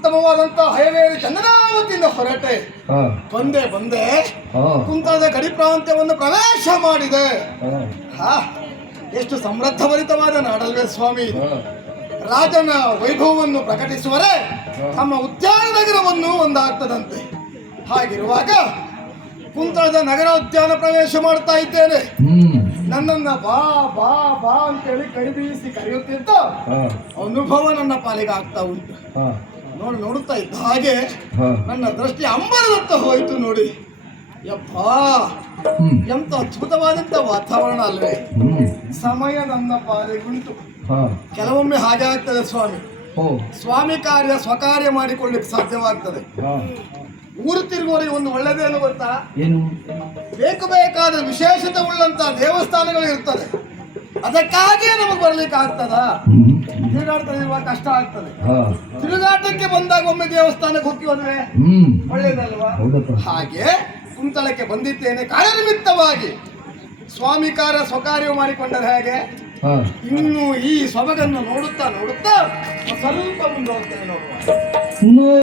ಉತ್ತಮವಾದಂತಹ ಹೈವೇರಿ ಚಂದನಾವತಿಯಿಂದ ಹೊರಟೆ. ಬಂದೆ ಕುಂತಳದ ಗಡಿ ಪ್ರಾಂತ್ಯವನ್ನು ಪ್ರವೇಶ ಮಾಡಿದೆ. ಎಷ್ಟು ಸಮೃದ್ಧಭರಿತವಾದ ನಾಡಲ್ವೇ ಸ್ವಾಮಿ. ರಾಜನ ವೈಭವವನ್ನು ಪ್ರಕಟಿಸುವರೆ ನಮ್ಮ ಉದ್ಯಾನ ನಗರವನ್ನು ಒಂದಾಗ್ತದಂತೆ. ಹಾಗಿರುವಾಗ ಕುಂತಳದ ನಗರ ಉದ್ಯಾನ ಪ್ರವೇಶ ಮಾಡ್ತಾ ಇದ್ದೇನೆ. ನನ್ನನ್ನ ಬಾ ಬಾ ಬಾ ಅಂತೇಳಿ ಕೈ ಬೀಸಿ ಕರೆಯುತ್ತಿದ್ದ ಅನುಭವ ನನ್ನ ಪಾಲಿಗೆ ಆಗ್ತಾ ಉಂಟು. ನೋಡುತ್ತಾ ಇದ್ದ ಹಾಗೆ ನನ್ನ ದೃಷ್ಟಿ ಅಂಬರದತ್ತ ಹೋಯ್ತು. ನೋಡಿ ಯಪ್ಪಾ, ಎಂತ ಅದ್ಭುತವಾದಂತ ವಾತಾವರಣ ಅಲ್ವೇ. ಸಮಯ ನನ್ನ ಪಾಲಿಗುಂಟು. ಕೆಲವೊಮ್ಮೆ ಹಾಗೆ ಆಗ್ತದೆ ಸ್ವಾಮಿ. ಸ್ವಾಮಿ ಕಾರ್ಯ ಸ್ವಕಾರ್ಯ ಮಾಡಿಕೊಳ್ಳಿಕ್ಕೆ ಸಾಧ್ಯವಾಗ್ತದೆ. ಊರು ತಿರುಗುವವರಿಗೆ ಒಂದು ಒಳ್ಳೆದೇನು ಗೊತ್ತಾ? ಬೇಕಾದ ವಿಶೇಷತೆ ಉಳ್ಳಂತ ದೇವಸ್ಥಾನಗಳು ಇರ್ತದೆ. ಅದಕ್ಕಾಗಿಯೇ ನಮಗೆ ಬರ್ಲಿಕ್ಕೆ ಆಗ್ತದ? ತಿರುಗಾಡ್ತಾ ಕಷ್ಟ ಆಗ್ತದೆ. ತಿರುಗಾಟಕ್ಕೆ ಬಂದಾಗ ಒಮ್ಮೆ ದೇವಸ್ಥಾನಕ್ಕೆ ಹೋಗಿ ಹೋದ್ರೆ ಒಳ್ಳೇದಲ್ವಾ? ಹಾಗೆ ಕುಂತಳಕ್ಕೆ ಬಂದಿದ್ದೇನೆ ಕಾರ್ಯನಿಮಿತ್ತವಾಗಿ. ಸ್ವಾಮಿ ಕಾರ್ಯ ಸ್ವಕಾರ್ಯ ಮಾಡಿಕೊಂಡರೆ ಹೇಗೆ? ಇನ್ನು ಈ ಸೊಬಗನ್ನು ನೋಡುತ್ತಾ ಸ್ವಲ್ಪ ಮುಂದೆ ಹೋಗ್ತೇನೆ ನೋಡುವ.